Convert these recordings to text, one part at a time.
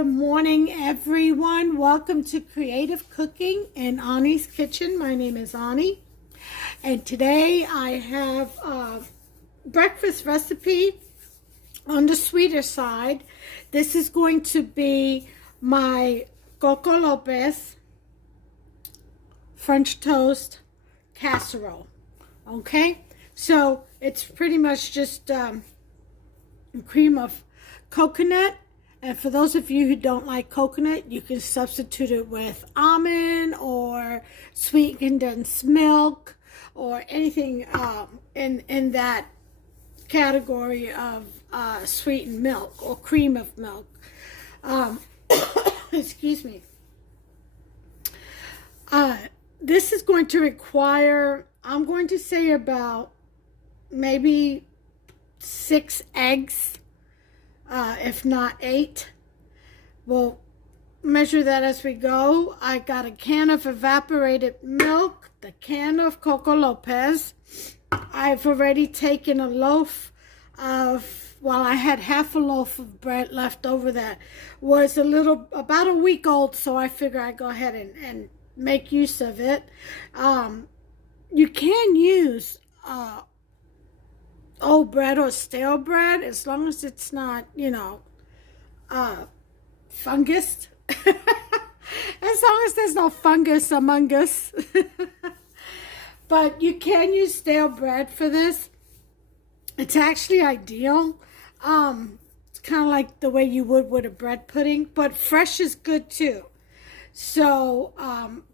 Good morning, everyone. Welcome to Creative Cooking in Ani's Kitchen. My name is Ani, and today I have a breakfast recipe on the sweeter side. This is going to be my Coco Lopez French toast casserole. Okay, so it's pretty much just cream of coconut. And for those of you who don't like coconut, you can substitute it with almond or sweet condensed milk or anything in that category of sweetened milk or cream of milk. Excuse me. This is going to require, I'm going to say, about maybe 6 eggs. If not 8. We'll measure that as we go. I got a can of evaporated milk, the can of Coco Lopez. I've already taken a loaf of, well, I had half a loaf of bread left over that was about a week old, so I figure I'd go ahead and make use of it. You can use old bread or stale bread, as long as it's not, fungus. As long as there's no fungus among us. But you can use stale bread for this. It's actually ideal. It's kind of like the way you would with a bread pudding, but fresh is good too. So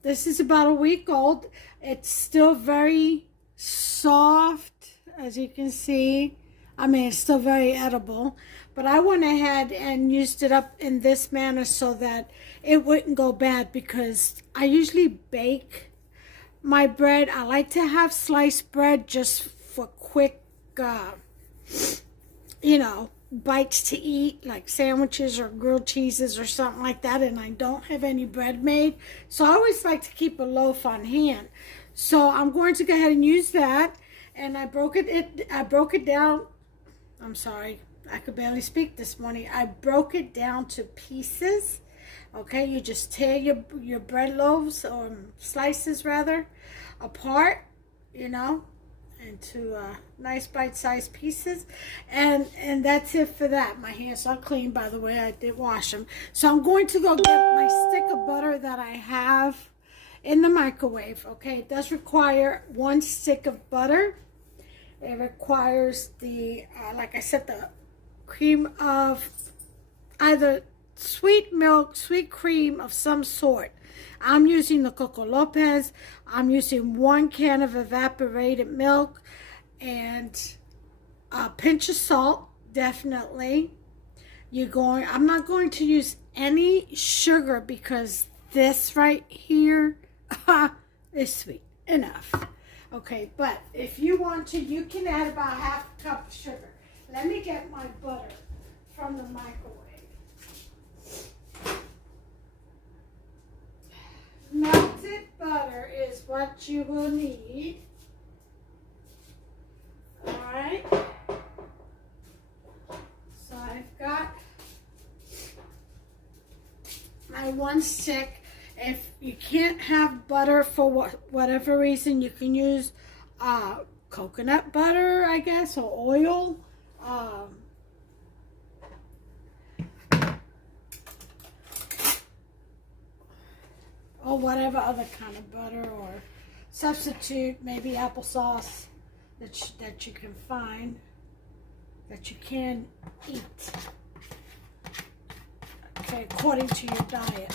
this is about a week old. It's still very soft, as you can see. I mean, it's still very edible, but I went ahead and used it up in this manner so that it wouldn't go bad, because I usually bake my bread. I like to have sliced bread just for quick, bites to eat, like sandwiches or grilled cheeses or something like that, and I don't have any bread made, so I always like to keep a loaf on hand. So I'm going to go ahead and use that. And I broke it down. I'm sorry, I could barely speak this morning. I broke it down to pieces. Okay, you just tear your bread loaves, or slices rather, apart, into nice bite-sized pieces. And that's it for that. My hands are clean, by the way. I did wash them. So I'm going to go get my stick of butter that I have in the microwave. Okay, it does require 1 stick of butter. It requires the, like I said, the cream of either sweet milk, sweet cream of some sort. I'm using the Coco Lopez. I'm using 1 can of evaporated milk and a pinch of salt, definitely. I'm not going to use any sugar, because this right here is sweet enough. Okay, but if you want to, you can add about half a cup of sugar. Let me get my butter from the microwave. Melted butter is what you will need. Alright. So I've got my 1 stick. If you can't have butter for whatever reason, you can use coconut butter, I guess, or oil. Or whatever other kind of butter, or substitute maybe applesauce that you can find, that you can eat. Okay, according to your diet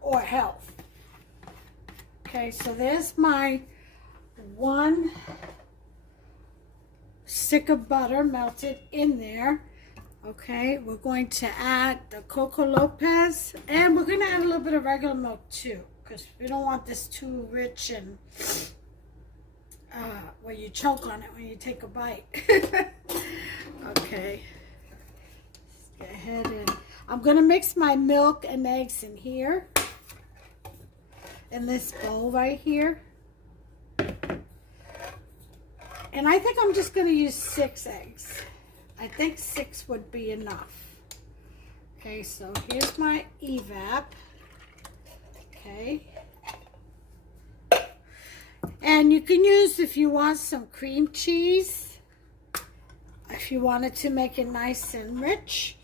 or health. Okay, so there's my 1 stick of butter melted in there. Okay, we're going to add the Coco Lopez, and we're going to add a little bit of regular milk too, because we don't want this too rich and where you choke on it when you take a bite. Okay, let's go ahead and I'm going to mix my milk and eggs in here, in this bowl right here. And I think I'm just going to use 6 eggs. I think 6 would be enough. Okay, so here's my evap. Okay. And you can use, if you want, some cream cheese. If you wanted to make it nice and rich.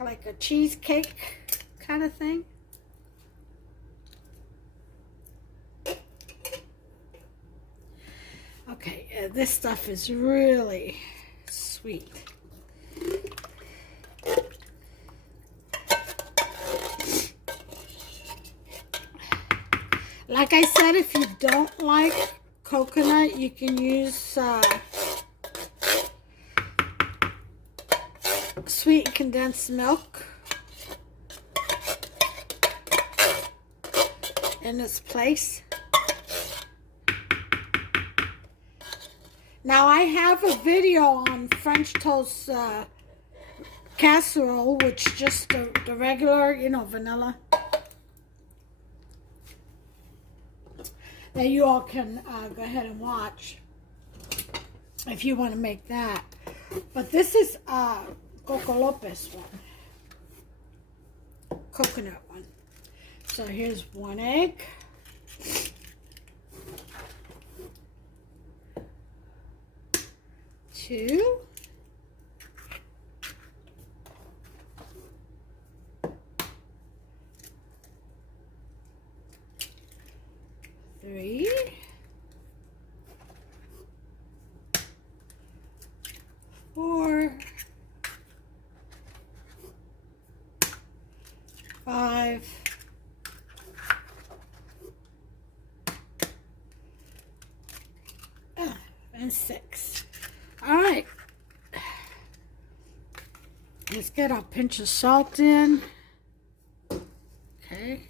Like a cheesecake kind of thing. Okay, this stuff is really sweet. Like I said, if you don't like coconut, you can use sweet condensed milk in its place. Now I have a video on French toast casserole, which just the regular, you know, vanilla, that you all can go ahead and watch if you want to make that. But this is Coco Lopez one, coconut one. So here's 1 egg. 2. 3. 4. 5. And 6. All right. Let's get our pinch of salt in. Okay.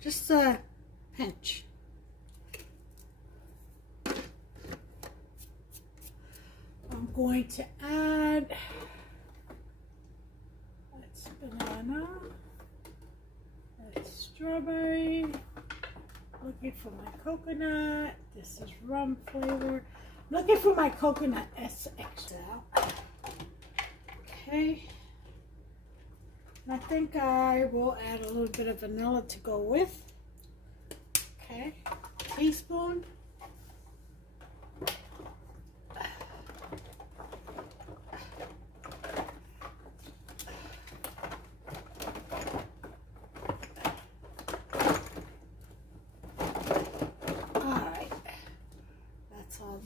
Just a pinch. I'm going to add, that's banana, that's strawberry, looking for my coconut, this is rum flavor, I'm looking for my coconut XXL. Okay, and I think I will add a little bit of vanilla to go with. Okay, teaspoon.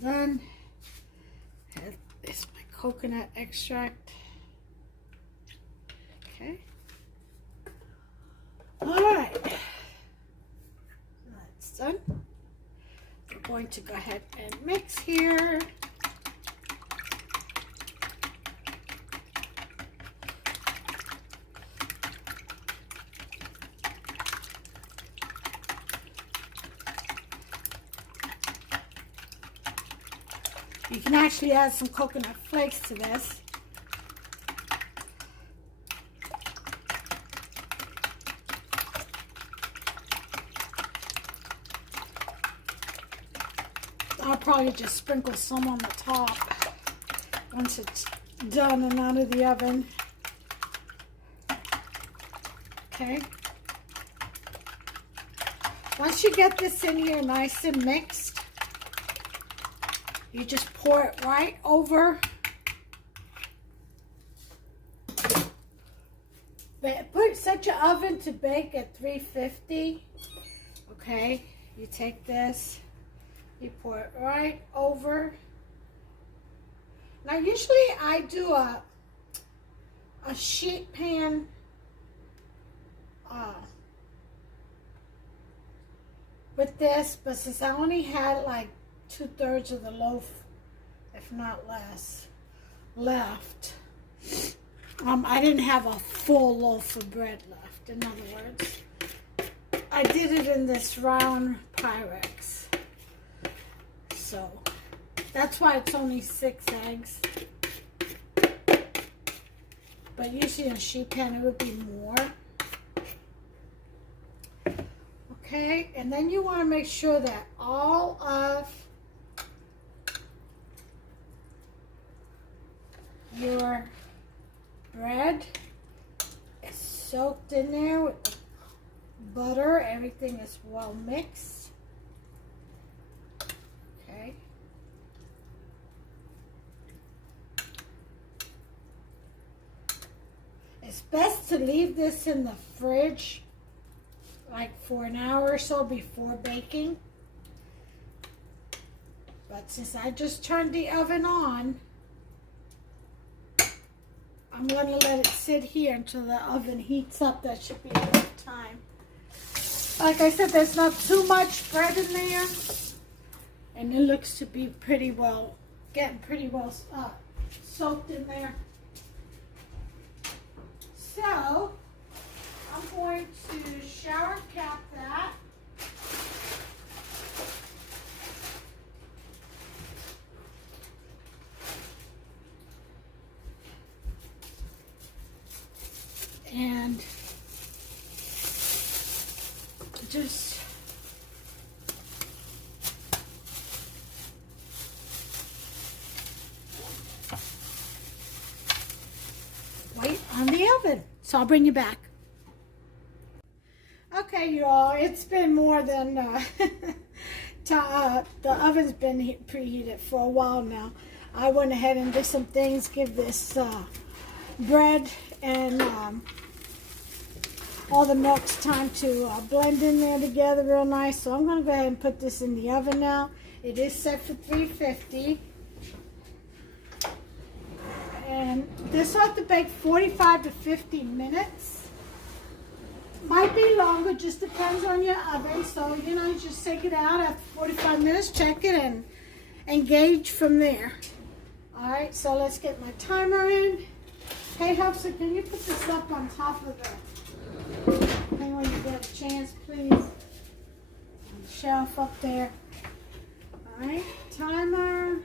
Done. This is my coconut extract. Okay. All right. That's done. We're going to go ahead and mix here. You can actually add some coconut flakes to this. I'll probably just sprinkle some on the top once it's done and out of the oven. Okay. Once you get this in here nice and mixed, you just pour it right over. Set your oven to bake at 350. Okay, you take this, you pour it right over. Now usually I do a sheet pan with this, but since I only had like 2/3 of the loaf, if not less, left. I didn't have a full loaf of bread left. In other words, I did it in this round Pyrex. So that's why it's only 6 eggs. But usually in a sheet pan it would be more. Okay, and then you want to make sure that all of your bread is soaked in there with the butter. Everything is well mixed. Okay. It's best to leave this in the fridge like for an hour or so before baking. But since I just turned the oven on, I'm going to let it sit here until the oven heats up. That should be enough time. Like I said, there's not too much bread in there. And it looks to be pretty well, getting pretty well soaked in there. So, I'm going to shower cap that. And just wait on the oven. So I'll bring you back. Okay, you all, it's been more than the oven's been preheated for a while now. I went ahead and did some things, give this bread and all the milk's time to blend in there together real nice. So I'm going to go ahead and put this in the oven now. It is set for 350. And this will have to bake 45 to 50 minutes. Might be longer, just depends on your oven. So, you know, you just take it out after 45 minutes, check it, and engage from there. All right, so let's get my timer in. Hey, Hubster, can you put this up on top of the thing when you get a chance, please? On the shelf up there. All right, timer.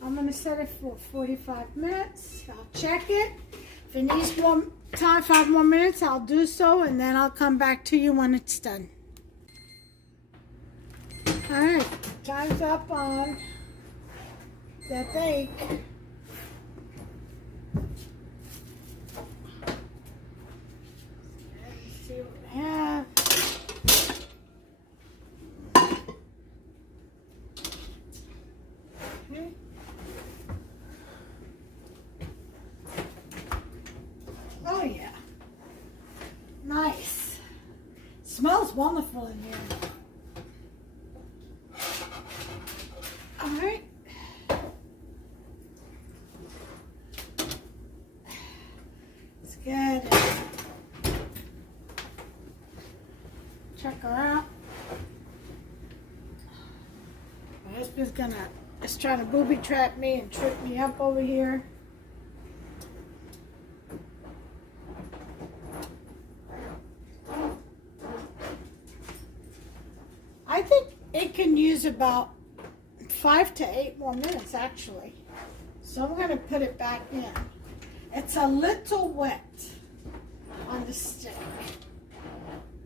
I'm going to set it for 45 minutes. I'll check it. If it needs more time, 5 more minutes, I'll do so, and then I'll come back to you when it's done. All right, time's up on that bake. Let's see what we have. Okay. Oh yeah, nice. Smells wonderful in here. All right. It's good. Check her out. My husband's is trying to booby trap me and trip me up over here. I think it can use about 5 to 8 more minutes actually. So I'm going to put it back in. It's a little wet on the stick,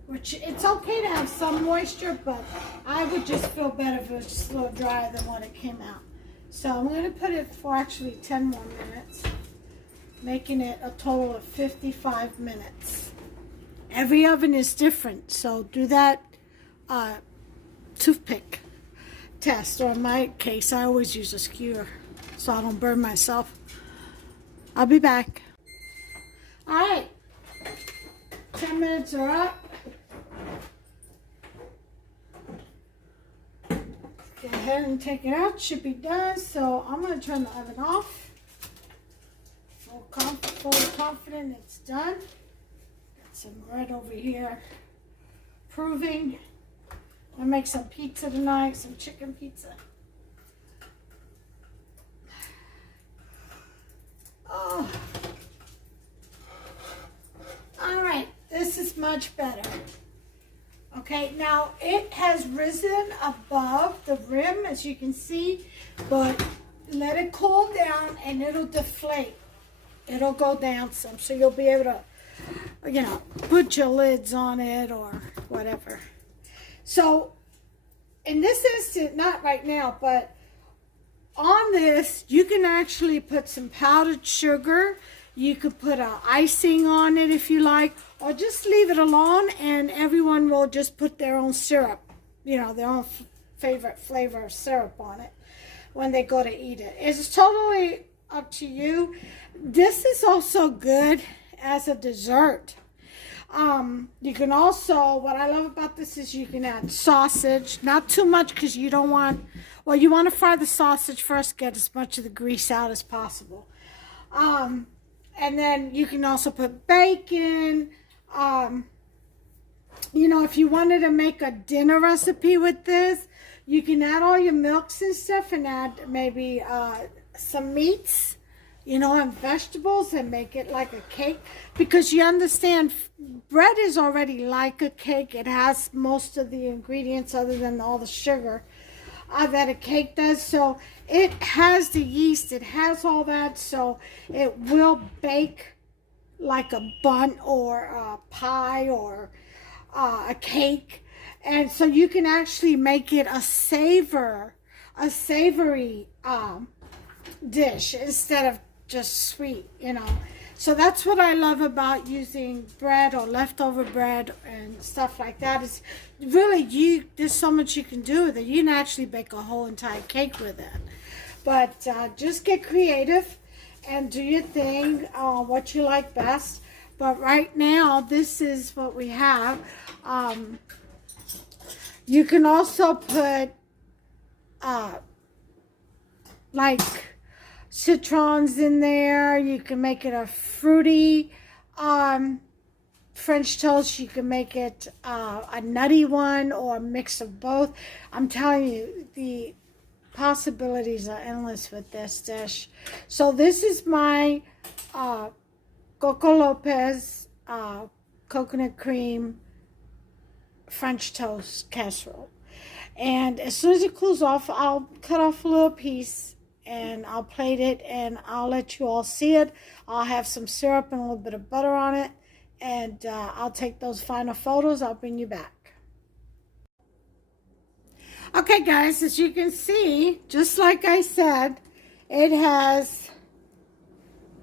which it's okay to have some moisture, but I would just feel better if it was just a little drier than when it came out. So I'm going to put it for actually 10 more minutes, making it a total of 55 minutes. Every oven is different, so do that toothpick test, or in my case I always use a skewer so I don't burn myself. I'll be back. All right, 10 minutes are up. Go ahead and take it out. Should be done. So I'm going to turn the oven off. Fully confident it's done. Got some bread over here proving. I'll make some pizza tonight, some chicken pizza. Oh. All right, this is much better. Okay, now it has risen above the rim, as you can see, but let it cool down and it'll deflate. It'll go down some, so you'll be able to, you know, put your lids on it or whatever. So, in this instant, not right now, but on this, you can actually put some powdered sugar. You could put a icing on it if you like, or just leave it alone, and everyone will just put their own syrup, you know, their own favorite flavor of syrup on it when they go to eat it. It's totally up to you. This is also good as a dessert. You can also, what I love about this is you can add sausage, not too much because you don't want, well, you want to fry the sausage first, get as much of the grease out as possible. And then you can also put bacon. You know, if you wanted to make a dinner recipe with this, you can add all your milks and stuff and add maybe some meats, you know, and vegetables, and make it like a cake. Because you understand, bread is already like a cake. It has most of the ingredients other than all the sugar that a cake does. So it has the yeast, it has all that, so it will bake like a bun or a pie or a cake. And so you can actually make it a savory dish instead of just sweet, you know. So that's what I love about using bread or leftover bread and stuff like that. Is really, there's so much you can do with it. You can actually bake a whole entire cake with it. But just get creative and do your thing, what you like best. But right now, this is what we have. You can also put like citrons in there. You can make it a fruity French toast. You can make it a nutty one or a mix of both. I'm telling you, the possibilities are endless with this dish. So this is my Coco Lopez coconut cream French toast casserole. And as soon as it cools off, I'll cut off a little piece and I'll plate it and I'll let you all see it. I'll have some syrup and a little bit of butter on it, and I'll take those final photos. I'll bring you back. Okay guys, as you can see, just like I said, it has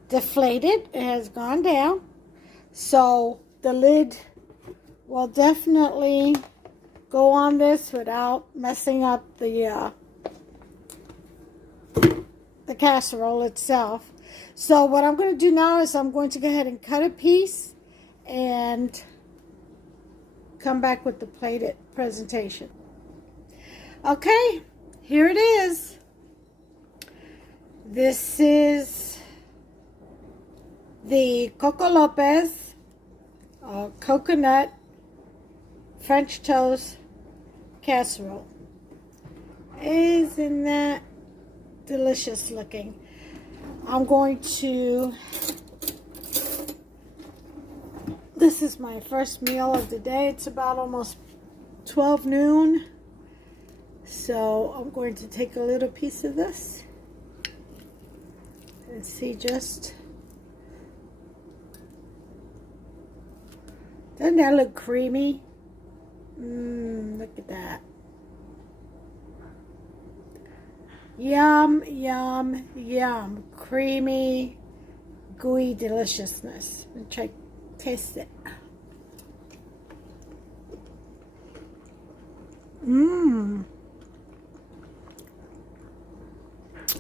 deflated, it has gone down, so the lid will definitely go on this without messing up the casserole itself. So what I'm going to do now is I'm going to go ahead and cut a piece and come back with the plated presentation. Okay, here it is. This is the Coco Lopez coconut French toast casserole. Isn't that delicious looking? I'm going to, this is my first meal of the day. It's about almost 12 noon. So I'm going to take a little piece of this and see just, doesn't that look creamy? Look at that. Yum, yum, yum. Creamy, gooey deliciousness. Let me try to taste it.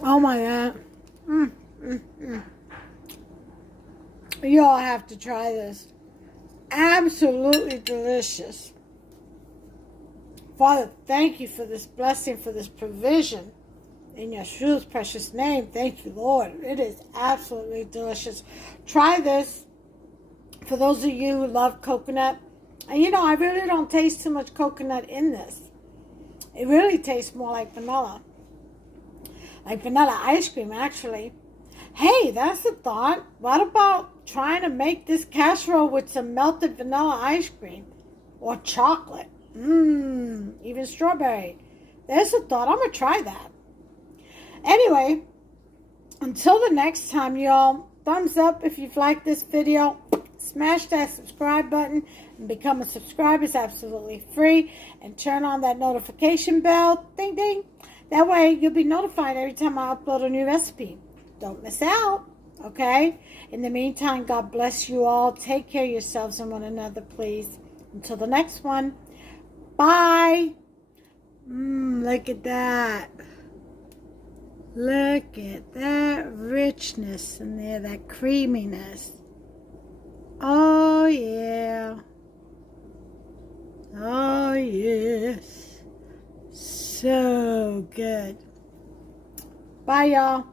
Oh my God. You all have to try this. Absolutely delicious. Father, thank you for this blessing, for this provision. In Yeshua's precious name, thank you, Lord. It is absolutely delicious. Try this for those of you who love coconut. And you know, I really don't taste too much coconut in this. It really tastes more like vanilla. Like vanilla ice cream, actually. Hey, that's a thought. What about trying to make this casserole with some melted vanilla ice cream? Or chocolate? Even strawberry. There's a thought. I'm going to try that. Anyway, until the next time, y'all, thumbs up if you've liked this video. Smash that subscribe button and become a subscriber. It's absolutely free. And turn on that notification bell. Ding, ding. That way you'll be notified every time I upload a new recipe. Don't miss out, okay? In the meantime, God bless you all. Take care of yourselves and one another, please. Until the next one. Bye. Look at that. Look at that richness in there, that creaminess. Oh, yeah. Oh, yes. So good. Bye, y'all.